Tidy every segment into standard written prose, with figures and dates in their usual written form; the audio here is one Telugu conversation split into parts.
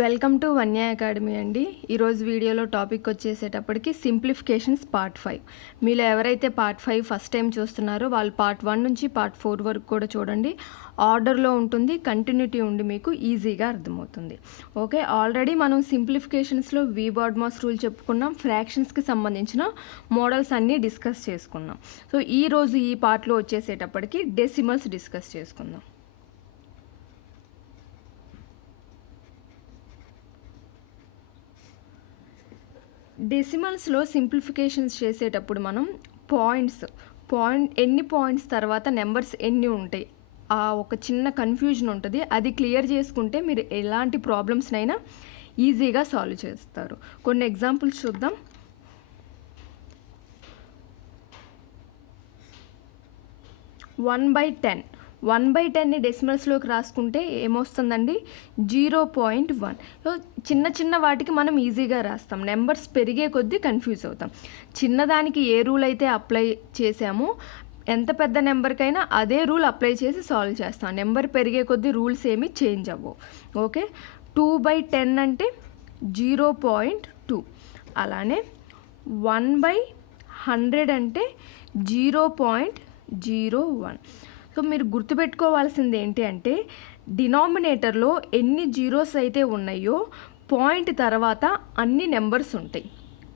వెల్కమ్ టు వన్యా అకాడమీ అండి. ఈరోజు వీడియోలో టాపిక్ వచ్చేసేటప్పటికి సింప్లిఫికేషన్స్ పార్ట్ 5. మీలో ఎవరైతే పార్ట్ 5 ఫస్ట్ టైం చూస్తున్నారో వాళ్ళు పార్ట్ 1 నుంచి పార్ట్ 4 వరకు కూడా చూడండి. ఆర్డర్లో ఉంటుంది, కంటిన్యూటీ ఉండి మీకు ఈజీగా అర్థమవుతుంది. ఓకే, ఆల్రెడీ మనం సింప్లిఫికేషన్స్లో బార్డ్మాస్ రూల్ చెప్పుకున్నాం, ఫ్రాక్షన్స్కి సంబంధించిన మోడల్స్ అన్నీ డిస్కస్ చేసుకున్నాం. సో ఈరోజు ఈ పార్ట్లో వచ్చేసేటప్పటికి డెసిమల్స్ డిస్కస్ చేసుకుందాం. డెసిమల్స్లో సింప్లిఫికేషన్స్ చేసేటప్పుడు మనం ఎన్ని పాయింట్స్ తర్వాత నెంబర్స్ ఎన్ని ఉంటాయి ఆ ఒక చిన్న కన్ఫ్యూజన్ ఉంటుంది. అది క్లియర్ చేసుకుంటే మీరు ఎలాంటి ప్రాబ్లమ్స్నైనా ఈజీగా సాల్వ్ చేస్తారు. కొన్ని ఎగ్జాంపుల్స్ చూద్దాం. 1/10ని డెసిమల్స్లోకి రాసుకుంటే ఏమొస్తుందండి? 0.1. సో చిన్న వాటికి మనం ఈజీగా రాస్తాం. నెంబర్స్ పెరిగే కొద్దీ కన్ఫ్యూజ్ అవుతాం. చిన్నదానికి ఏ రూల్ అయితే అప్లై చేసామో ఎంత పెద్ద నెంబర్కైనా అదే రూల్ అప్లై చేసి సాల్వ్ చేస్తాం. నెంబర్ పెరిగే కొద్దీ రూల్స్ ఏమీ చేంజ్ అవ్వవు. ఓకే, 2/10 అంటే 0.2. అలానే 1/100 అంటే 0.01. సో మీరు గుర్తుపెట్టుకోవాల్సింది ఏంటి అంటే డినామినేటర్లో ఎన్ని జీరోస్ అయితే ఉన్నాయో పాయింట్ తర్వాత అన్ని నెంబర్స్ ఉంటాయి.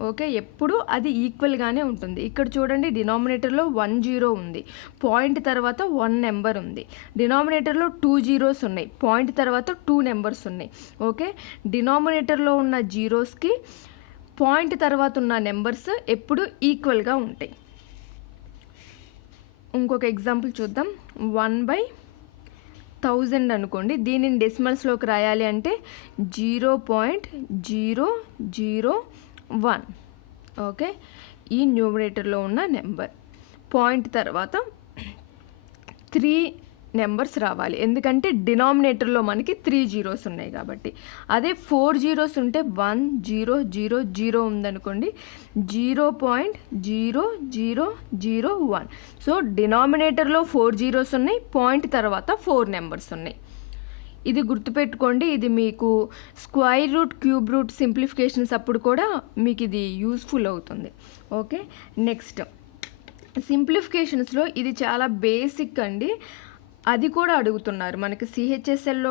ఓకే, ఎప్పుడు అది ఈక్వల్గానే ఉంటుంది. ఇక్కడ చూడండి, డినామినేటర్లో 1 జీరో ఉంది, పాయింట్ తర్వాత 1 నెంబర్ ఉంది. డినామినేటర్లో 2 జీరోస్ ఉన్నాయి, పాయింట్ తర్వాత 2 నెంబర్స్ ఉన్నాయి. ఓకే, డినామినేటర్లో ఉన్న జీరోస్కి పాయింట్ తర్వాత ఉన్న నెంబర్స్ ఎప్పుడు ఈక్వల్గా ఉంటాయి. ఇంకొక ఎగ్జాంపుల్ చూద్దాం. 1/1000 అనుకోండి. దీనిని డెసిమల్స్లోకి రాయాలి అంటే 0.001. ఓకే, ఈ న్యూమరేటర్లో ఉన్న నెంబర్ పాయింట్ తర్వాత 3 నెంబర్స్ రావాలి, ఎందుకంటే డినామినేటర్లో మనకి 3 జీరోస్ ఉన్నాయి కాబట్టి. అదే 4 జీరోస్ ఉంటే 1,0,0,0 ఉందనుకోండి, 0.0001. సో డినామినేటర్లో 4 జీరోస్ ఉన్నాయి, పాయింట్ తర్వాత 4 నెంబర్స్ ఉన్నాయి. ఇది గుర్తుపెట్టుకోండి. ఇది మీకు square root, cube root simplifications అప్పుడు కూడా మీకు ఇది యూస్ఫుల్ అవుతుంది. ఓకే, నెక్స్ట్ సింప్లిఫికేషన్స్లో ఇది చాలా బేసిక్ అండి. అది కూడా అడుగుతున్నారు మనకి. సిహెచ్ఎస్ఎల్లో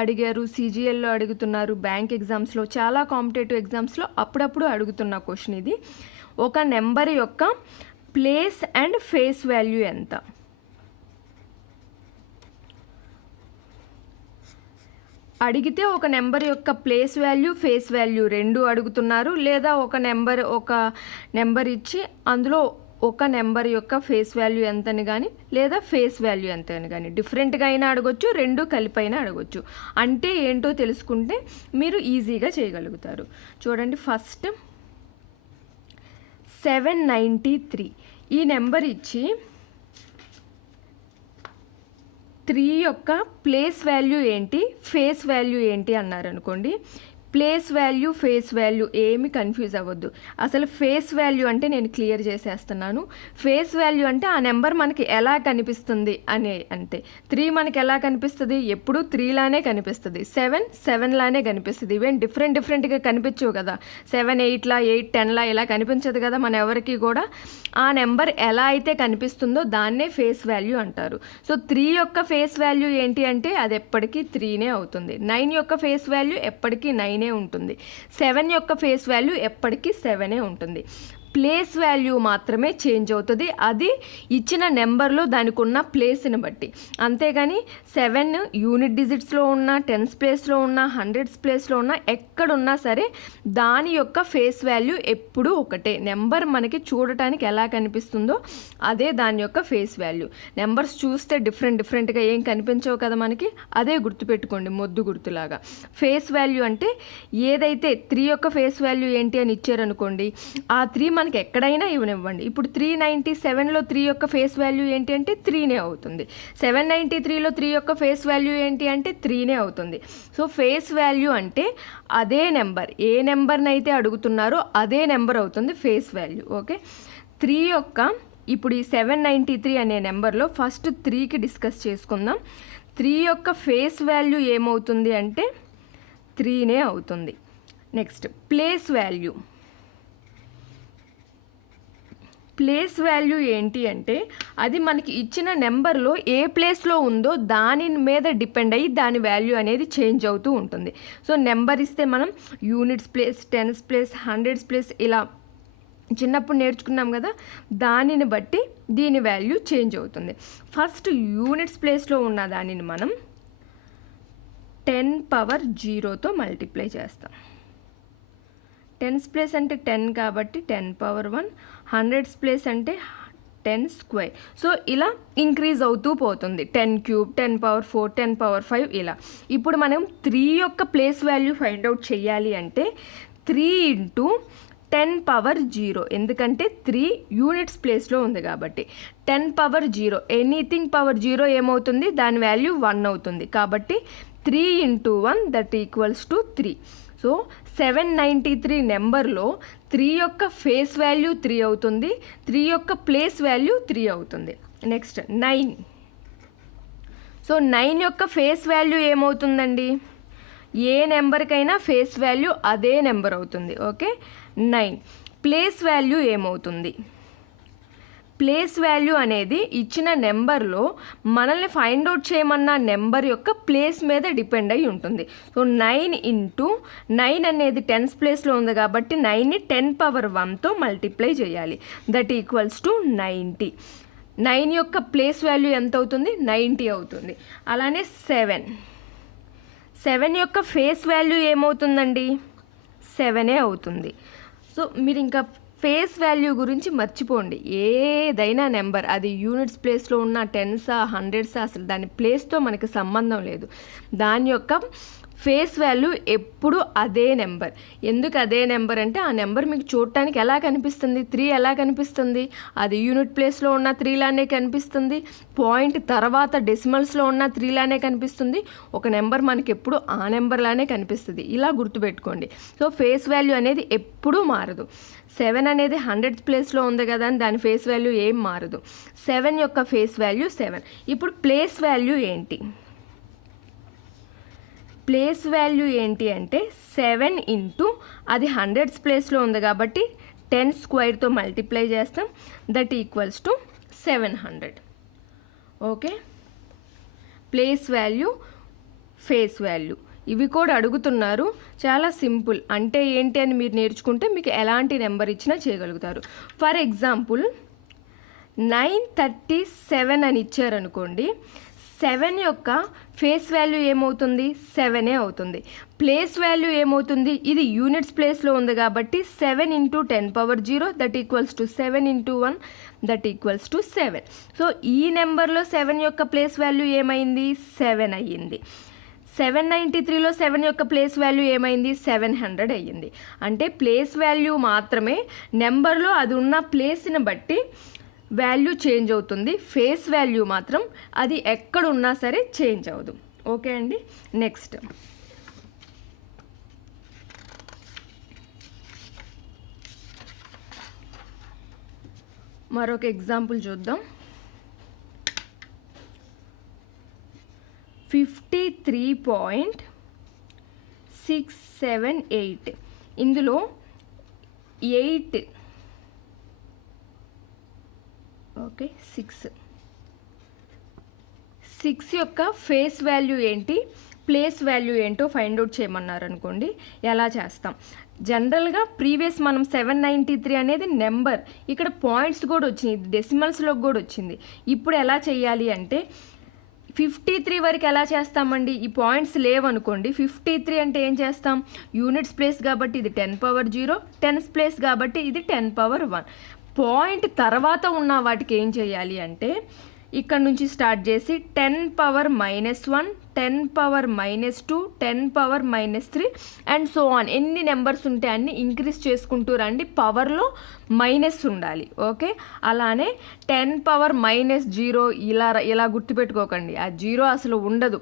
అడిగారు, సిజిఎల్లో అడుగుతున్నారు, బ్యాంక్ ఎగ్జామ్స్లో, చాలా కాంపిటేటివ్ ఎగ్జామ్స్లో అప్పుడప్పుడు అడుగుతున్న క్వశ్చన్ ఇది. ఒక నెంబర్ యొక్క ప్లేస్ అండ్ ఫేస్ వాల్యూ ఎంత? అడిగితే ఒక నెంబర్ యొక్క ప్లేస్ వాల్యూ, ఫేస్ వాల్యూ రెండు అడుగుతున్నారు. లేదా ఒక నెంబర్ ఇచ్చి అందులో ఒక నెంబర్ యొక్క ఫేస్ వాల్యూ ఎంతని కానీ లేదా ఫేస్ వాల్యూ ఎంత అని కానీ డిఫరెంట్గా అయినా అడగొచ్చు, రెండు కలిపి అయినా అడగొచ్చు. అంటే ఏంటో తెలుసుకుంటే మీరు ఈజీగా చేయగలుగుతారు. చూడండి, ఫస్ట్ 793 ఈ నెంబర్ ఇచ్చి 3 యొక్క ప్లేస్ వాల్యూ ఏంటి, ఫేస్ వాల్యూ ఏంటి అన్నారనుకోండి. ప్లేస్ వాల్యూ, ఫేస్ వాల్యూ ఏమి కన్ఫ్యూజ్ అవ్వద్దు. అసలు ఫేస్ వాల్యూ అంటే నేను క్లియర్ చేసేస్తున్నాను. ఫేస్ వాల్యూ అంటే ఆ నెంబర్ మనకి ఎలా కనిపిస్తుంది అనే అంతే. 3 మనకి ఎలా కనిపిస్తుంది? ఎప్పుడు 3 లానే కనిపిస్తుంది. 7 లానే కనిపిస్తుంది. ఈవెన్ డిఫరెంట్గా కనిపించవు కదా. 7 8 లా, 8 10 లా ఇలా కనిపించదు కదా మన ఎవరికి కూడా. ఆ నెంబర్ ఎలా అయితే కనిపిస్తుందో దాన్నే ఫేస్ వాల్యూ అంటారు. సో 3 యొక్క ఫేస్ వాల్యూ ఏంటి అంటే అది ఎప్పటికీ 3నే అవుతుంది. 9 యొక్క ఫేస్ వాల్యూ ఎప్పటికీ 9 ఉంటుంది. 7 యొక్క ఫేస్ వాల్యూ ఎప్పటికీ 7 ఉంటుంది. ప్లేస్ వాల్యూ మాత్రమే చేంజ్ అవుతుంది, అది ఇచ్చిన నెంబర్లో దానికి ఉన్న ప్లేస్ని బట్టి. అంతేగాని 7 యూనిట్ డిజిట్స్లో ఉన్న, 10s ప్లేస్లో ఉన్న, 100s ప్లేస్లో ఉన్న, ఎక్కడున్నా సరే దాని యొక్క ఫేస్ వాల్యూ ఎప్పుడూ ఒకటే. నెంబర్ మనకి చూడటానికి ఎలా కనిపిస్తుందో అదే దాని యొక్క ఫేస్ వాల్యూ. నెంబర్స్ చూస్తే డిఫరెంట్గా ఏం కనిపించవు కదా మనకి, అదే గుర్తుపెట్టుకోండి మొద్దు గుర్తులాగా. ఫేస్ వాల్యూ అంటే ఏదైతే 3 యొక్క ఫేస్ వాల్యూ ఏంటి అని ఇచ్చారనుకోండి, ఆ 3 మనకి ఎక్కడైనా ఇవ్వనివ్వండి. ఇప్పుడు 397లో 3 యొక్క ఫేస్ వాల్యూ ఏంటి అంటే 3నే అవుతుంది. 793లో 3 యొక్క ఫేస్ వాల్యూ ఏంటి అంటే 3నే అవుతుంది. సో ఫేస్ వాల్యూ అంటే అదే నెంబర్, ఏ నెంబర్ని అయితే అడుగుతున్నారో అదే నెంబర్ అవుతుంది ఫేస్ వాల్యూ. ఓకే, 3 యొక్క ఇప్పుడు ఈ 793 అనే నెంబర్లో ఫస్ట్ 3కి డిస్కస్ చేసుకుందాం. 3 యొక్క ఫేస్ వాల్యూ ఏమవుతుంది అంటే 3నే అవుతుంది. Next place value. Place value ఏంటి అంటే అది మనకి ఇచ్చిన నెంబర్లో ఏ ప్లేస్లో ఉందో దాని మీద డిపెండ్ అయ్యి దాని వాల్యూ అనేది చేంజ్ అవుతూ ఉంటుంది. సో నెంబర్ ఇస్తే మనం units place, tens place, hundreds place ఇలా చిన్నప్పుడు నేర్చుకున్నాం కదా, దానిని బట్టి దీని వాల్యూ చేంజ్ అవుతుంది. ఫస్ట్ యూనిట్స్ ప్లేస్లో ఉన్న దానిని మనం 10^0తో మల్టిప్లై చేస్తాం. టెన్స్ ప్లేస్ అంటే 10 కాబట్టి 10^1, హండ్రెడ్స్ ప్లేస్ అంటే 10^2. సో ఇలా ఇంక్రీజ్ అవుతూ పోతుంది. 10³ 10^4 10^5 ఇలా. ఇప్పుడు మనం 3 యొక్క ప్లేస్ వాల్యూ ఫైండ్ అవుట్ చేయాలి అంటే 3 × 10^0, ఎందుకంటే 3 యూనిట్స్ ప్లేస్లో ఉంది కాబట్టి. 10^0 ఎనీథింగ్ పవర్ 0 ఏమవుతుంది, దాని వాల్యూ 1 అవుతుంది. కాబట్టి 3 × 1 దట్ ఈక్వల్స్ టు 3. సో 793 నెంబర్లో 3 యొక్క ఫేస్ వాల్యూ 3 అవుతుంది, 3 యొక్క ప్లేస్ వాల్యూ 3 అవుతుంది. నెక్స్ట్ 9. సో 9 యొక్క ఫేస్ వాల్యూ ఏమవుతుందండి, ఏ నెంబర్కైనా ఫేస్ వాల్యూ అదే నెంబర్ అవుతుంది. ఓకే, 9. ప్లేస్ వాల్యూ ఏమవుతుంది, ప్లేస్ వాల్యూ అనేది ఇచ్చిన నెంబర్లో మనల్ని ఫైండ్ అవుట్ చేయమన్న నెంబర్ యొక్క ప్లేస్ మీద డిపెండ్ అయి ఉంటుంది. సో 9 × 9 అనేది టెన్స్ ప్లేస్లో ఉంది కాబట్టి 9ని 10^1తో మల్టిప్లై చేయాలి. That equals to 90. 9 యొక్క ప్లేస్ వాల్యూ ఎంత అవుతుంది, 90 అవుతుంది. అలానే 7 యొక్క ఫేస్ వాల్యూ ఏమవుతుందండి, 7 అవుతుంది. సో మీరు ఇంకా ఫేస్ వాల్యూ గురించి మర్చిపోండి. ఏదైనా నెంబర్ అది యూనిట్స్ ప్లేస్లో ఉన్న టెన్సా, హండ్రెడ్సా, అసలు దాని ప్లేస్తో మనకి సంబంధం లేదు. దాని యొక్క ఫేస్ వాల్యూ ఎప్పుడు అదే నెంబర్. ఎందుకు అదే నెంబర్ అంటే ఆ నెంబర్ మీకు చూడటానికి ఎలా కనిపిస్తుంది, 3 ఎలా కనిపిస్తుంది, అది యూనిట్ ప్లేస్లో ఉన్న 3 లానే కనిపిస్తుంది, పాయింట్ తర్వాత డెసిమల్స్లో ఉన్న 3 లానే కనిపిస్తుంది. ఒక నెంబర్ మనకి ఎప్పుడు ఆ నెంబర్ లానే కనిపిస్తుంది. ఇలా గుర్తుపెట్టుకోండి. సో ఫేస్ వాల్యూ అనేది ఎప్పుడూ మారదు. 7 అనేది హండ్రెడ్స్ ప్లేస్లో ఉంది కదా అని దాని ఫేస్ వాల్యూ ఏం మారదు. 7 యొక్క ఫేస్ వాల్యూ 7. ఇప్పుడు ప్లేస్ వాల్యూ ఏంటి, ప్లేస్ వాల్యూ ఏంటి అంటే 7 × అది హండ్రెడ్స్ ప్లేస్లో ఉంది కాబట్టి 10² మల్టిప్లై చేస్తాం. That equals to 700. Okay, place value, face value ఇవి కూడా అడుగుతున్నారు. చాలా సింపుల్. అంటే ఏంటి అని మీరు నేర్చుకుంటే మీకు ఎలాంటి నెంబర్ ఇచ్చినా చేయగలుగుతారు. ఫర్ ఎగ్జాంపుల్ 937 అని ఇచ్చారనుకోండి, 7 యొక్క ఫేస్ వాల్యూ ఏమవుతుంది, 7 అవుతుంది. ప్లేస్ వాల్యూ ఏమవుతుంది, ఇది యూనిట్స్ ప్లేస్లో ఉంది కాబట్టి 7 × 10^0 that equals to 7 × 1 that equals to 7. So ఈ నెంబర్లో 7 యొక్క ప్లేస్ వాల్యూ ఏమైంది, 7 అయ్యింది. 793లో 7 యొక్క ప్లేస్ వాల్యూ ఏమైంది, 700 అయ్యింది. అంటే ప్లేస్ వాల్యూ మాత్రమే నెంబర్లో అది ఉన్న ప్లేస్ని బట్టి వాల్యూ చేంజ్ అవుతుంది. ఫేస్ వాల్యూ మాత్రం అది ఎక్కడున్నా సరే చేంజ్ అవ్వదు. ఓకే అండి. నెక్స్ట్ మరొక ఎగ్జాంపుల్ చూద్దాం. 53.678. ఇందులో 8 ఓకే 6 యొక్క ఫేస్ వాల్యూ ఏంటి, ప్లేస్ వాల్యూ ఏంటో ఫైండ్ అవుట్ చేయమన్నారు అనుకోండి. ఎలా చేస్తాం, జనరల్గా ప్రీవియస్ మనం 793 అనేది నెంబర్, ఇక్కడ పాయింట్స్ కూడా వచ్చినాయి, డెసిమల్స్లో కూడా వచ్చింది. ఇప్పుడు ఎలా చేయాలి అంటే 53 వరకు ఎలా చేస్తామండి, ఈ పాయింట్స్ లేవనుకోండి. 53 అంటే ఏం చేస్తాం, యూనిట్స్ ప్లేస్ కాబట్టి ఇది 10^0, టెన్స్ ప్లేస్ కాబట్టి ఇది 10^1. పాయింట్ తర్వాత ఉన్న వాటికి ఏం చేయాలి అంటే ఇక్కడ నుంచి స్టార్ట్ చేసి 10^-1, 10^-2, 10^-3 అండ్ సో ఆన్. ఎన్ని నెంబర్స్ ఉంటే అన్ని ఇంక్రీజ్ చేసుకుంటూ రండి. పవర్లో మైనస్ ఉండాలి. ఓకే, అలానే 10^-0 ఇలా గుర్తుపెట్టుకోకండి. ఆ 0 అసలు ఉండదు.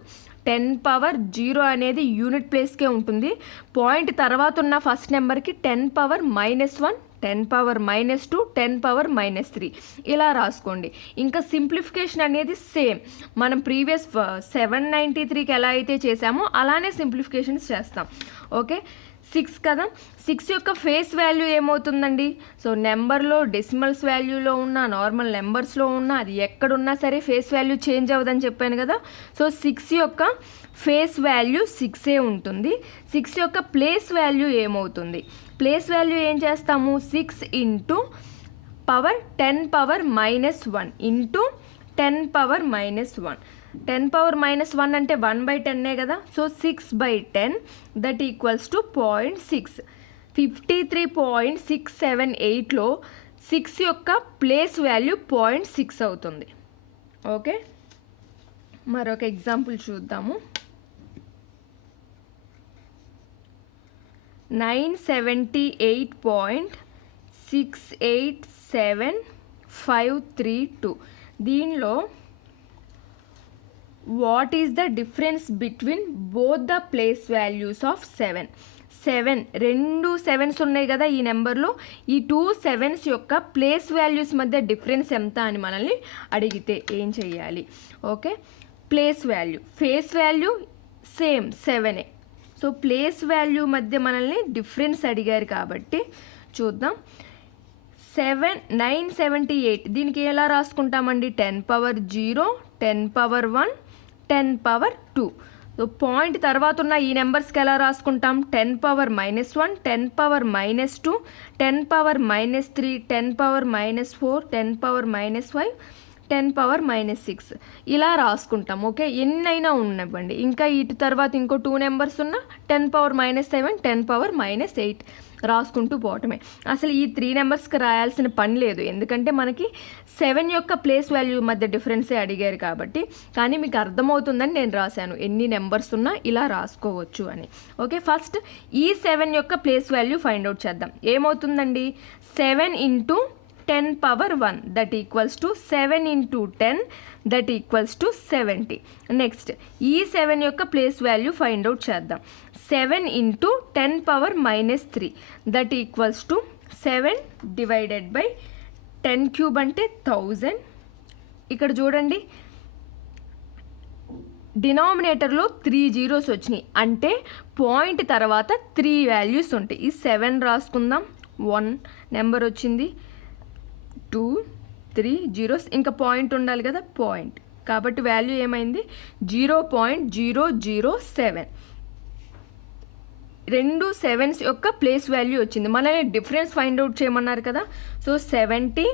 10^0 అనేది యూనిట్ ప్లేస్కే ఉంటుంది. పాయింట్ తర్వాత ఉన్న ఫస్ట్ నెంబర్కి 10^-1, 10⁻², 10⁻³ ఇలా రాసుకోండి. ఇంకా సింప్లిఫికేషన్ అనేది సేమ్, మనం ప్రీవియస్ 793కి ఎలా అయితే చేసామో అలానే సింప్లిఫికేషన్స్ చేస్తాం. ఓకే, 6 కదా, 6 యొక్క ఫేస్ వాల్యూ ఏమవుతుందండి? సో నెంబర్లో డెసిమల్స్ వాల్యూలో ఉన్న, నార్మల్ నెంబర్స్లో ఉన్న, అది ఎక్కడున్నా సరే ఫేస్ వాల్యూ చేంజ్ అవ్వదని చెప్పాను కదా. సో 6 యొక్క ఫేస్ వాల్యూ 6 ఉంటుంది. 6 యొక్క ప్లేస్ వాల్యూ ఏమవుతుంది? ప్లేస్ వాల్యూ ఏం చేస్తాము? 6 ఇంటూ పవర్ 10⁻⁻1 ఇంటూ 10⁻⁻1. 10⁻⁻1 అంటే 1/10 కదా. So 6/10 that equals to 0.6. 53.678లో 6 యొక్క ప్లేస్ వాల్యూ 0.6 అవుతుంది. ఓకే, మరొక ఎగ్జాంపుల్ చూద్దాము. 978.687532. దీనిలో what is the difference between both the place values of 7? 2 7s ఉన్నాయి కదా ఈ నెంబర్లో. ఈ 2 7s యొక్క ప్లేస్ వాల్యూస్ మధ్య డిఫరెన్స్ ఎంత అని మనల్ని అడిగితే ఏం చేయాలి? Okay, place value face value same 7. So place value మధ్య మనల్ని డిఫరెన్స్ అడిగారు కాబట్టి చూద్దాం. 978 దీనికి ఎలా రాసుకుంటామండి? 10⁻0, 10⁻1, 10⁻2. సో పాయింట్ తర్వాత ఉన్న ఈ నెంబర్స్కి ఎలా రాసుకుంటాం? 10⁻⁻1, 10⁻⁻2, 10⁻⁻3, 10⁻⁻4, 10⁻⁻5, 10⁻⁻6 ఇలా రాసుకుంటాం. ఓకే, ఎన్నైనా ఉన్నవ్వండి. ఇంకా ఇటు తర్వాత ఇంకో 2 నెంబర్స్ ఉన్న 10⁻⁻7, 10⁻⁻8 రాసుకుంటూ పోవటమే. అసలు ఈ 3 నెంబర్స్కి రాయాల్సిన పని లేదు, ఎందుకంటే మనకి 7 యొక్క ప్లేస్ వాల్యూ మధ్య డిఫరెన్సే అడిగారు కాబట్టి. కానీ మీకు అర్థమవుతుందని నేను రాశాను, ఎన్ని నెంబర్స్ ఉన్నా ఇలా రాసుకోవచ్చు అని. ఓకే, ఫస్ట్ ఈ 7 యొక్క ప్లేస్ వాల్యూ ఫైండ్ అవుట్ చేద్దాం. ఏమవుతుందండి? 7 into 10⁻1 that equals to 7 into 10 that equals to 70. Next ఈ 7 యొక్క ప్లేస్ వాల్యూ ఫైండ్ అవుట్ చేద్దాం. 7 into 10⁻⁻3 that equals to 7 divided by 10³ అంటే 1000. ఇక్కడ చూడండి, డినామినేటర్లో 3 zeros వచ్చినాయి, అంటే పాయింట్ తర్వాత 3 వాల్యూస్ ఉంటాయి. ఈ 7 రాసుకుందాం. 1 నెంబర్ వచ్చింది, 2 3 zeros, ఇంకా పాయింట్ ఉండాలి కదా, పాయింట్. కాబట్టి వాల్యూ ఏమైంది? 0.007. 2 7s యొక్క ప్లేస్ వాల్యూ వచ్చింది. మనల్ని డిఫరెన్స్ ఫైండ్ అవుట్ చేయమన్నారు కదా. సో 70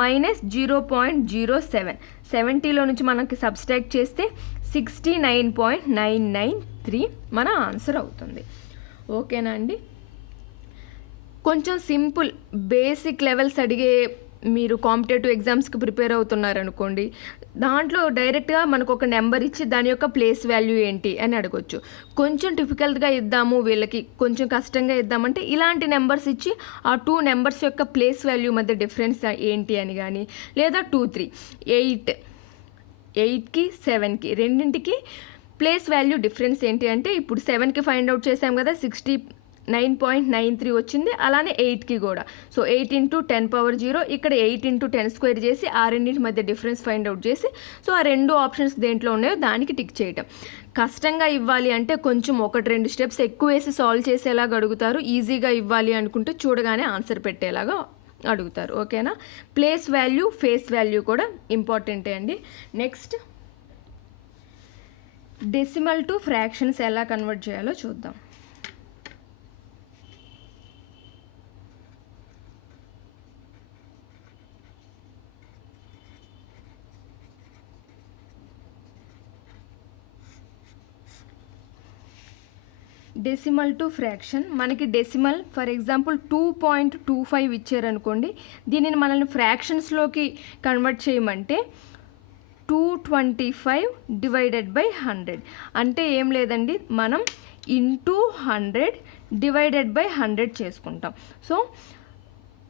మైనస్ 0.07, 70లో నుంచి మనకి సబ్స్ట్రాక్ట్ చేస్తే 69.993 మన ఆన్సర్ అవుతుంది. ఓకేనా అండి? కొంచెం సింపుల్ బేసిక్ లెవెల్స్ అడిగే మీరు కాంపిటేటివ్ ఎగ్జామ్స్కి ప్రిపేర్ అవుతున్నారనుకోండి, దాంట్లో డైరెక్ట్గా మనకు ఒక నెంబర్ ఇచ్చి దాని యొక్క ప్లేస్ వాల్యూ ఏంటి అని అడగొచ్చు. కొంచెం డిఫికల్ట్గా ఇద్దాము, వీళ్ళకి కొంచెం కష్టంగా ఇద్దామంటే ఇలాంటి నెంబర్స్ ఇచ్చి ఆ 2 నెంబర్స్ యొక్క ప్లేస్ వాల్యూ మధ్య డిఫరెన్స్ ఏంటి అని కానీ, లేదా 2 3 8కి 7కి రెండింటికి ప్లేస్ వాల్యూ డిఫరెన్స్ ఏంటి అంటే, ఇప్పుడు 7కి ఫైండ్ అవుట్ చేసాం కదా, 69.93 వచ్చింది. అలానే 8కి కూడా. సో 8 ఇంటూ 10⁻0, ఇక్కడ 8 ఇంటూ 10² చేసి ఆ రెండింటి మధ్య డిఫరెన్స్ ఫైండ్ అవుట్ చేసి, సో ఆ 2 ఆప్షన్స్ దేంట్లో ఉన్నాయో దానికి టిక్ చేయటం. కష్టంగా ఇవ్వాలి అంటే కొంచెం 1-2 స్టెప్స్ ఎక్కువ వేసి సాల్వ్ చేసేలాగా అడుగుతారు. ఈజీగా ఇవ్వాలి అనుకుంటే చూడగానే ఆన్సర్ పెట్టేలాగా అడుగుతారు. ఓకేనా? ప్లేస్ వాల్యూ ఫేస్ వాల్యూ కూడా ఇంపార్టెంటే అండి. నెక్స్ట్ డెసిమల్ టు ఫ్రాక్షన్స్ ఎలా కన్వర్ట్ చేయాలో చూద్దాం. డెసిమల్ టు ఫ్రాక్షన్, మనకి డెసిమల్ ఫర్ ఎగ్జాంపుల్ 2.25 ఇచ్చారనుకోండి, దీనిని మనల్ని ఫ్రాక్షన్స్లోకి కన్వర్ట్ చేయమంటే 225 డివైడెడ్ బై 100 అంటే ఏం లేదండి, మనం ఇంటూ 100 డివైడెడ్ బై 100 చేసుకుంటాం. సో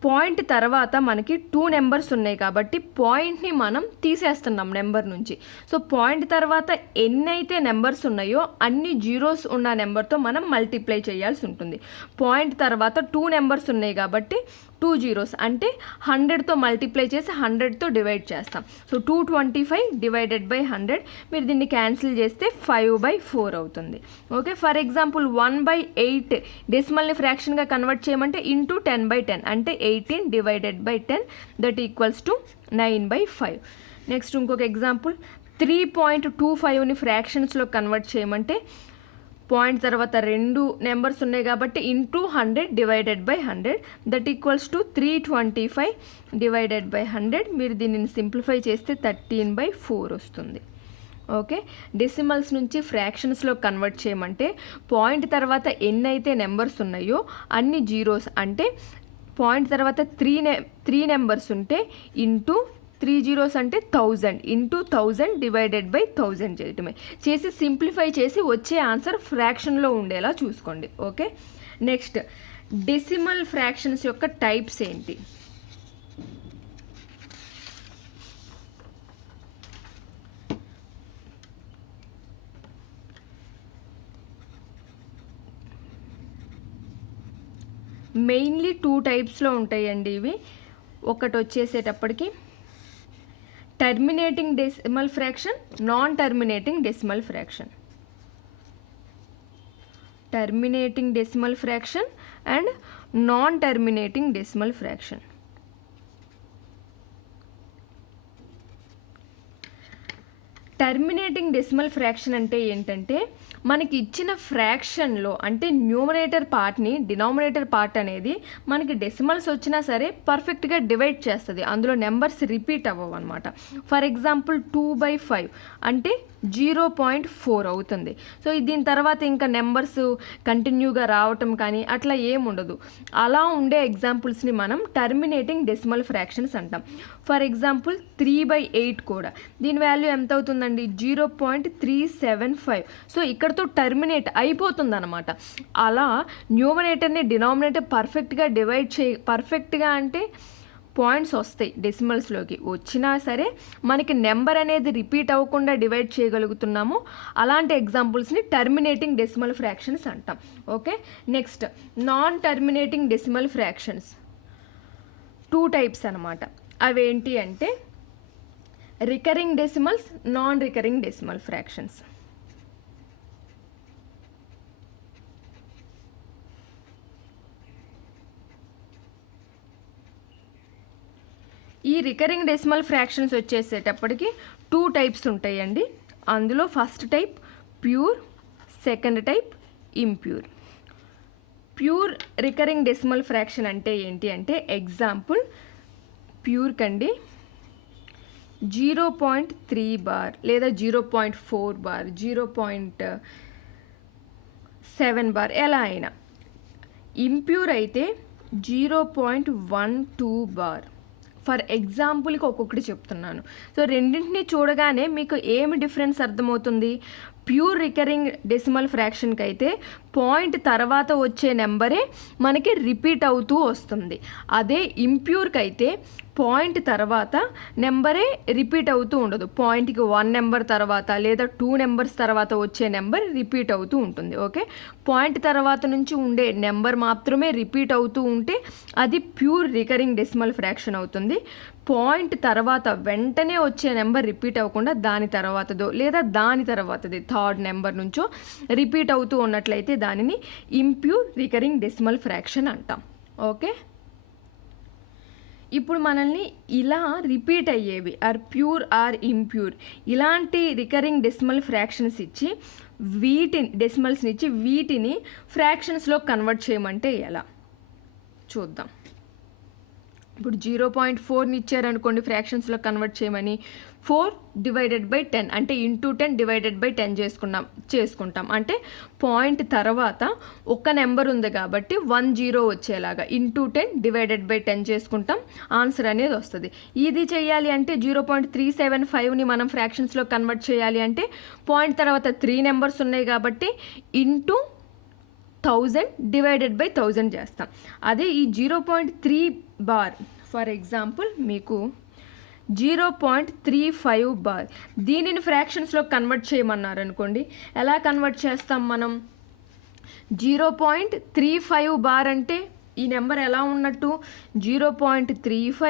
పాయింట్ తర్వాత మనకి 2 నెంబర్స్ ఉన్నాయి కాబట్టి పాయింట్ని మనం తీసేస్తున్నాం నెంబర్ నుంచి. సో పాయింట్ తర్వాత ఎన్నైతే నెంబర్స్ ఉన్నాయో అన్ని జీరోస్ ఉన్న నెంబర్తో మనం మల్టిప్లై చేయాల్సి ఉంటుంది. పాయింట్ తర్వాత 2 నెంబర్స్ ఉన్నాయి కాబట్టి 2 జీరోస్ అంటే 100తో మల్టిప్లై చేసి 100తో డివైడ్ చేస్తాం. So 225 divided by 100. మీరు దీన్ని క్యాన్సిల్ చేస్తే 5/4 అవుతుంది. ఓకే, ఫర్ ఎగ్జాంపుల్ 1/8 డెసిమల్ని ఫ్రాక్షన్గా కన్వర్ట్ చేయమంటే ఇంటూ 10/10 అంటే 18 divided by 10 that equals to 9/5. Next ఇంకొక ఎగ్జాంపుల్ 3.25ని ఫ్రాక్షన్స్లో కన్వర్ట్ చేయమంటే పాయింట్ తర్వాత 2 నెంబర్స్ ఉన్నాయి కాబట్టి into 100 divided by 100 that equals to 325 divided by 100. మీరు దీనిని సింప్లిఫై చేస్తే 13/4 వస్తుంది. ఓకే, డెసిమల్స్ నుంచి ఫ్రాక్షన్స్లో కన్వర్ట్ చేయమంటే పాయింట్ తర్వాత ఎన్నైతే నెంబర్స్ ఉన్నాయో అన్ని జీరోస్ అంటే పాయింట్ తర్వాత 3 నెంబర్స్ ఉంటే ఇంటూ 3 జీరోస్ అంటే 1000 ఇంటూ 1000 డివైడెడ్ బై 1000 చేయటమే. చేసి సింప్లిఫై చేసి వచ్చే ఆన్సర్ ఫ్రాక్షన్లో ఉండేలా చూసుకోండి. ఓకే, నెక్స్ట్ డెసిమల్ ఫ్రాక్షన్స్ యొక్క టైప్స్ ఏంటి? మెయిన్లీ 2 టైప్స్లో ఉంటాయండి ఇవి. ఒకటి వచ్చేసేటప్పటికి terminating decimal fraction, non terminating decimal fraction. Terminating decimal fraction and non terminating decimal fraction. Terminating decimal fraction అంటే ఏంటంటే మనకి ఇచ్చిన ఫ్రాక్షన్లో అంటే న్యూమరేటర్ పార్ట్ని డినామినేటర్ పార్ట్ అనేది మనకి డెసిమల్స్ వచ్చినా సరే పర్ఫెక్ట్గా డివైడ్ చేస్తుంది. అందులో నెంబర్స్ రిపీట్ అవ్వవు అనమాట. ఫర్ ఎగ్జాంపుల్ 2/5 అంటే 0.4 అవుతుంది. సో దీని తర్వాత ఇంకా నెంబర్స్ కంటిన్యూగా రావటం కానీ అట్లా ఏముండదు. అలా ఉండే ఎగ్జాంపుల్స్ని మనం టర్మినేటింగ్ డెసిమల్ ఫ్రాక్షన్స్ అంటాం. ఫర్ ఎగ్జాంపుల్ 3/8 కూడా దీని వాల్యూ ఎంత అవుతుందండి? 0.375. సో ఇక్కడతో టర్మినేట్ అయిపోతుంది అనమాట. అలా న్యూమరేటర్ని డినామినేటర్ పర్ఫెక్ట్గా అంటే పాయింట్స్ వస్తాయి డెసిమల్స్లోకి వచ్చినా సరే మనకి నెంబర్ అనేది రిపీట్ అవ్వకుండా డివైడ్ చేయగలుగుతున్నాము. అలాంటి ఎగ్జాంపుల్స్ని టర్మినేటింగ్ డెసిమల్ ఫ్రాక్షన్స్ అంటాం. Okay, next non terminating decimal fractions 2 types అనమాట. అవేంటి అంటే recurring decimals, non recurring decimal fractions. ఈ రికరింగ్ డెసిమల్ ఫ్రాక్షన్స్ వచ్చేసేటప్పటికి 2 టైప్స్ ఉంటాయండి. అందులో first type pure, second type impure. Pure recurring decimal fraction అంటే ఏంటి అంటే ఎగ్జాంపుల్ ప్యూర్ కండి 0.3 బార్ లేదా 0.4 బార్ 0.7 బార్ ఎలా అయినా. ఇంప్యూర్ అయితే 0.12 బార్. ఫర్ ఎగ్జాంపుల్కి ఒక్కొక్కటి చెప్తున్నాను. సో రెండింటిని చూడగానే మీకు ఏమి డిఫరెన్స్ అర్థమవుతుంది? ప్యూర్ రికరింగ్ డెసిమల్ ఫ్రాక్షన్కి అయితే పాయింట్ తర్వాత వచ్చే నెంబరే మనకి రిపీట్ అవుతూ వస్తుంది. అదే ఇంప్యూర్కి అయితే పాయింట్ తర్వాత నెంబరే రిపీట్ అవుతూ ఉండదు. పాయింట్కి 1 నెంబర్ తర్వాత లేదా 2 నెంబర్స్ తర్వాత వచ్చే నెంబర్ రిపీట్ అవుతూ ఉంటుంది. ఓకే, పాయింట్ తర్వాత నుంచి ఉండే నెంబర్ మాత్రమే రిపీట్ అవుతూ ఉంటే అది ప్యూర్ రికరింగ్ డెసిమల్ ఫ్రాక్షన్ అవుతుంది. పాయింట్ తర్వాత వెంటనే వచ్చే నెంబర్ రిపీట్ అవ్వకుండా దాని తర్వాతదో లేదా దాని తర్వాతది థర్డ్ నెంబర్ నుంచో రిపీట్ అవుతూ ఉన్నట్లయితే దానిని ఇంప్యూర్ రికరింగ్ డెసిమల్ ఫ్రాక్షన్ అంటాం. ఓకే, ఇప్పుడు మనల్ని ఇలా రిపీట్ అయ్యేవి ఆర్ ప్యూర్ ఆర్ ఇంప్యూర్ ఇలాంటి రికరింగ్ డెసిమల్ ఫ్రాక్షన్స్ ఇచ్చి డెసిమల్స్ని ఇచ్చి వీటిని ఫ్రాక్షన్స్లో కన్వర్ట్ చేయమంటే ఎలా చూద్దాం. ఇప్పుడు 0.4ని ఇచ్చారనుకోండి ఫ్రాక్షన్స్లో కన్వర్ట్ చేయమని 4 డివైడెడ్ బై 10 అంటే ఇంటూ 10 డివైడెడ్ బై 10 చేసుకుంటాం. అంటే పాయింట్ తర్వాత ఒక నెంబర్ ఉంది కాబట్టి 10 వచ్చేలాగా ఇంటూ 10 డివైడెడ్ బై 10 చేసుకుంటాం. ఆన్సర్ అనేది వస్తుంది. ఇది చేయాలి అంటే 0.375ని మనం ఫ్రాక్షన్స్లో కన్వర్ట్ చేయాలి అంటే పాయింట్ తర్వాత 3 నెంబర్స్ ఉన్నాయి కాబట్టి ఇంటూ 1000 డివైడెడ్ బై 1000 చేస్తాం. అదే ఈ 0.3 బార్ ఫర్ ఎగ్జాంపుల్ మీకు 0.35 బార్, దీనిని ఫ్రాక్షన్స్లో కన్వర్ట్ చేయమన్నారు అనుకోండి. ఎలా కన్వర్ట్ చేస్తాం మనం? 0.35 బార్ అంటే ఈ నెంబర్ ఎలా ఉన్నట్టు 0.35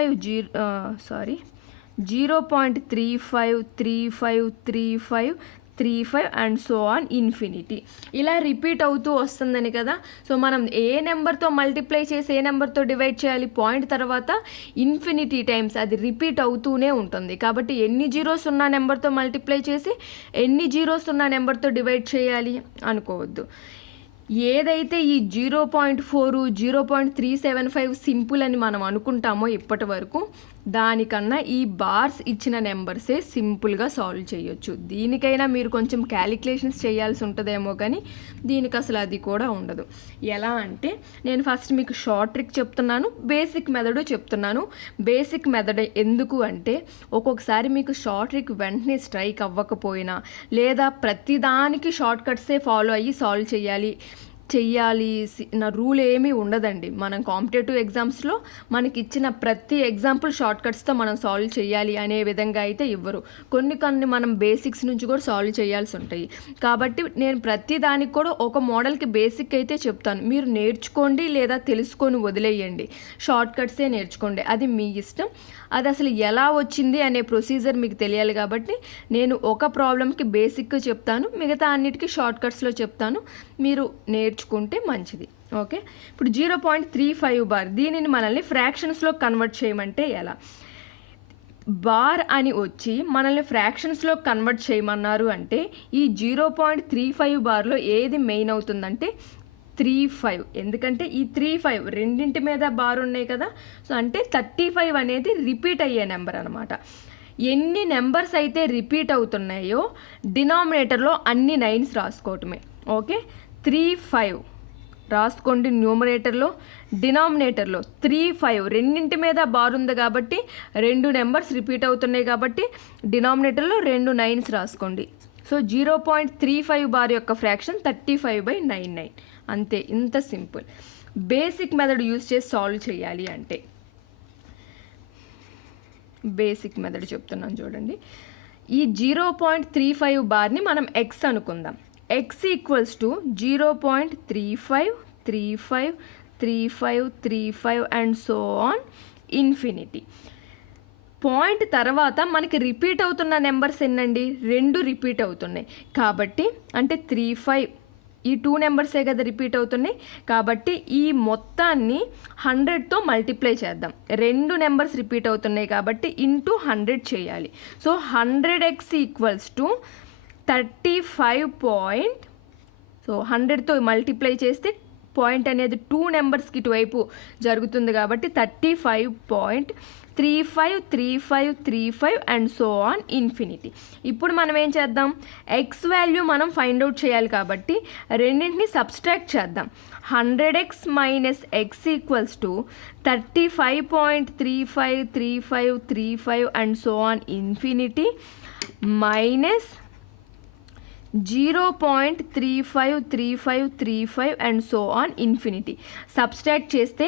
అండ్ సో ఆన్ ఇన్ఫినిటీ ఇలా రిపీట్ అవుతూ వస్తుందని కదా. సో మనం ఏ నెంబర్తో మల్టిప్లై చేసి ఏ నెంబర్తో డివైడ్ చేయాలి? పాయింట్ తర్వాత ఇన్ఫినిటీ టైమ్స్ అది రిపీట్ అవుతూనే ఉంటుంది. కాబట్టి ఎన్ని జీరోస్ ఉన్న నెంబర్తో మల్టిప్లై చేసి ఎన్ని జీరోస్ ఉన్న నెంబర్తో డివైడ్ చేయాలి అనుకోవద్దు. ఏదైతే ఈ 0.4 0.375 సింపుల్ అని మనం అనుకుంటామో ఇప్పటి వరకు, దానికన్నా ఈ బార్స్ ఇచ్చిన నెంబర్సే సింపుల్గా సాల్వ్ చేయొచ్చు. దీనికైనా మీరు కొంచెం క్యాలిక్యులేషన్స్ చేయాల్సి ఉంటుందేమో, కానీ దీనికి అసలు అది కూడా ఉండదు. ఎలా అంటే నేను ఫస్ట్ మీకు షార్ట్ ట్రిక్ చెప్తున్నాను, బేసిక్ మెథడ్ చెప్తున్నాను. బేసిక్ మెథడ్ ఎందుకు అంటే ఒక్కొక్కసారి మీకు షార్ట్ ట్రిక్ వెంటనే స్ట్రైక్ అవ్వకపోయినా, లేదా ప్రతిదానికి షార్ట్ కట్సే ఫాలో అయ్యి సాల్వ్ చేయాలి నా రూల్ ఏమీ ఉండదండి. మనం కాంపిటేటివ్ ఎగ్జామ్స్లో మనకి ఇచ్చిన ప్రతి ఎగ్జాంపుల్ షార్ట్ కట్స్తో మనం సాల్వ్ చేయాలి అనే విధంగా అయితే ఇవ్వరు. కొన్ని మనం బేసిక్స్ నుంచి కూడా సాల్వ్ చేయాల్సి ఉంటాయి. కాబట్టి నేను ప్రతి దానికి కూడా ఒక మోడల్కి బేసిక్ అయితే చెప్తాను. మీరు నేర్చుకోండి లేదా తెలుసుకొని వదిలేయండి. షార్ట్ కట్సే నేర్చుకోండి, అది మీ ఇష్టం. అది అసలు ఎలా వచ్చింది అనే ప్రొసీజర్ మీకు తెలియాలి. కాబట్టి నేను ఒక ప్రాబ్లంకి బేసిక్ చెప్తాను, మిగతా అన్నిటికీ షార్ట్ కట్స్లో చెప్తాను. మీరు నేర్చుకుంటే మంచిది. ఓకే, ఇప్పుడు 0.35 బార్, దీనిని మనల్ని ఫ్రాక్షన్స్లో కన్వర్ట్ చేయమంటే ఎలా? బార్ అని వచ్చి మనల్ని ఫ్రాక్షన్స్లో కన్వర్ట్ చేయమన్నారు అంటే ఈ 0.35 బార్లో ఏది మెయిన్ అవుతుందంటే 35. ఎందుకంటే ఈ 35 రెండింటి మీద బార్ ఉన్నాయి కదా. సో అంటే 35 అనేది రిపీట్ అయ్యే నెంబర్ అనమాట. ఎన్ని నెంబర్స్ అయితే రిపీట్ అవుతున్నాయో డినామినేటర్లో అన్ని 9s రాసుకోవటమే. ఓకే, 35 రాసుకోండి న్యూమరేటర్లో. డినామినేటర్లో 35 రెండింటి మీద బార్ ఉంది కాబట్టి 2 నెంబర్స్ రిపీట్ అవుతున్నాయి కాబట్టి డినామినేటర్లో 2 9s రాసుకోండి. సో 0.35 బార్ యొక్క ఫ్రాక్షన్ 35/99. అంతే, ఇంత సింపుల్. బేసిక్ మెథడ్ యూజ్ చేసి సాల్వ్ చేయాలి అంటే బేసిక్ మెథడ్ చెప్తున్నాను చూడండి. ఈ 0.35 బార్ని మనం ఎక్స్ అనుకుందాం. X equals to 0.35 35 35 35 and so on infinity. Point తర్వాత మనకి రిపీట్ అవుతున్న నెంబర్స్ ఎన్నండి? 2 రిపీట్ అవుతున్నాయి కాబట్టి, అంటే 35 ఈ 2 నెంబర్సే కదా రిపీట్ అవుతున్నాయి. కాబట్టి ఈ మొత్తాన్ని 100తో మల్టిప్లై చేద్దాం. 2 నెంబర్స్ రిపీట్ అవుతున్నాయి కాబట్టి ఇంటూ 100 చేయాలి. So 100x equals to 35. So 100తో మల్టిప్లై చేస్తే పాయింట్ అనేది 2 నెంబర్స్కి ఇటువైపు జరుగుతుంది కాబట్టి 35.353535 అండ్ సో ఆన్ ఇన్ఫినిటీ. ఇప్పుడు మనం ఏం చేద్దాం? ఎక్స్ వాల్యూ మనం ఫైండ్ అవుట్ చేయాలి కాబట్టి రెండింటిని సబ్స్ట్రాక్ట్ చేద్దాం. 100x minus X equals to 35.353535 and so on infinity minus 0.353535 and so on infinity. Subtract చేస్తే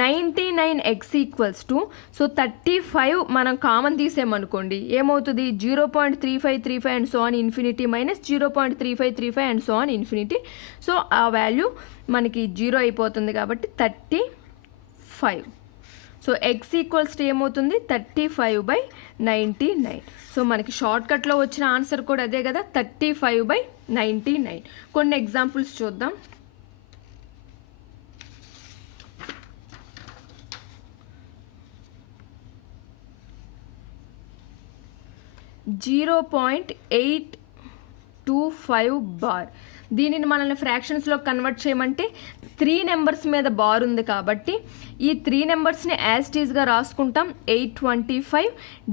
99x ఈక్వల్స్ టు, సో 35 మనం కామన్ తీసామనుకోండి ఏమవుతుంది? 0.3535 and so on infinity minus 0.3535 and so on infinity. So ఆ వాల్యూ మనకి 0 అయిపోతుంది కాబట్టి 35. సో ఎక్స్ ఈక్వల్స్ టు ఏమవుతుంది? 35/99. సో మనకి షార్ట్ కట్లో వచ్చిన ఆన్సర్ కూడా అదే కదా, 35/99. కొన్ని ఎగ్జాంపుల్స్ చూద్దాం. (0.825 బార్). దీనిని మనల్ని ఫ్రాక్షన్స్లో కన్వర్ట్ చేయమంటే 3 నెంబర్స్ మీద బార్ ఉంది కాబట్టి ఈ 3 నెంబర్స్ని యాజ్ టీజ్గా రాసుకుంటాం. 825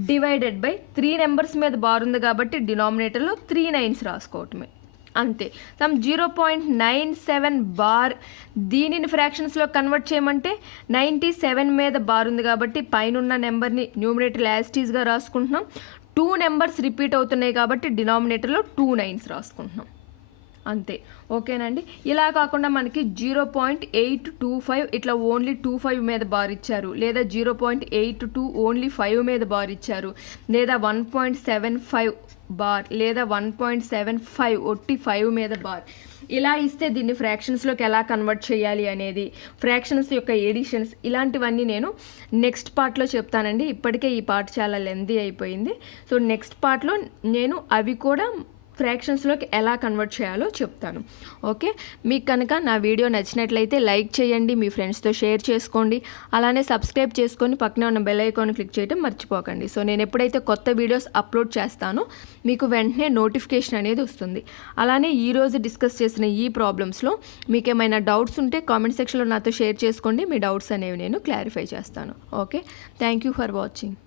డివైడెడ్ బై 3 నెంబర్స్ మీద బార్ ఉంది కాబట్టి డినామినేటర్లో 3 9s రాసుకోవటమే, అంతే. Some 0.97 bar. దీనిని ఫ్రాక్షన్స్లో కన్వర్ట్ చేయమంటే 97 మీద బార్ ఉంది కాబట్టి పైన నెంబర్ని న్యూమరేటర్ యాజ్ టీజ్గా రాసుకుంటున్నాం. 2 నెంబర్స్ రిపీట్ అవుతున్నాయి కాబట్టి డినామినేటర్లో 2 9s రాసుకుంటున్నాం, అంతే. ఓకేనండి. ఇలా కాకుండా మనకి 0.825 ఇట్లా ఓన్లీ 25 మీద బార్ ఇచ్చారు, లేదా 0.82 ఓన్లీ 5 మీద బార్ ఇచ్చారు, లేదా 1.75 బార్, లేదా 1.75 ఒట్టి 5 మీద బార్, ఇలా ఇస్తే దీన్ని ఫ్రాక్షన్స్లోకి ఎలా కన్వర్ట్ చేయాలి అనేది, ఫ్రాక్షన్స్ యొక్క ఎడిషన్స్, ఇలాంటివన్నీ నేను నెక్స్ట్ పార్ట్లో చెప్తానండి. ఇప్పటికే ఈ పార్ట్ చాలా లెంతీ అయిపోయింది. సో నెక్స్ట్ పార్ట్లో నేను అవి కూడా ఫ్రాక్షన్స్లోకి ఎలా కన్వర్ట్ చేయాలో చెప్తాను. ఓకే, మీకు కనుక నా వీడియో నచ్చినట్లయితే లైక్ చేయండి, మీ ఫ్రెండ్స్తో షేర్ చేసుకోండి, అలానే సబ్స్క్రైబ్ చేసుకొని పక్కనే ఉన్న బెల్ ఐకాన్ క్లిక్ చేయడం మర్చిపోకండి. సో నేను ఎప్పుడైతే కొత్త వీడియోస్ అప్లోడ్ చేస్తానో మీకు వెంటనే నోటిఫికేషన్ అనేది వస్తుంది. అలానే ఈరోజు డిస్కస్ చేసిన ఈ ప్రాబ్లమ్స్లో మీకు ఏమైనా డౌట్స్ ఉంటే కామెంట్ సెక్షన్లో నాతో షేర్ చేసుకోండి. మీ డౌట్స్ అనేవి నేను క్లారిఫై చేస్తాను. Okay, thank you for watching.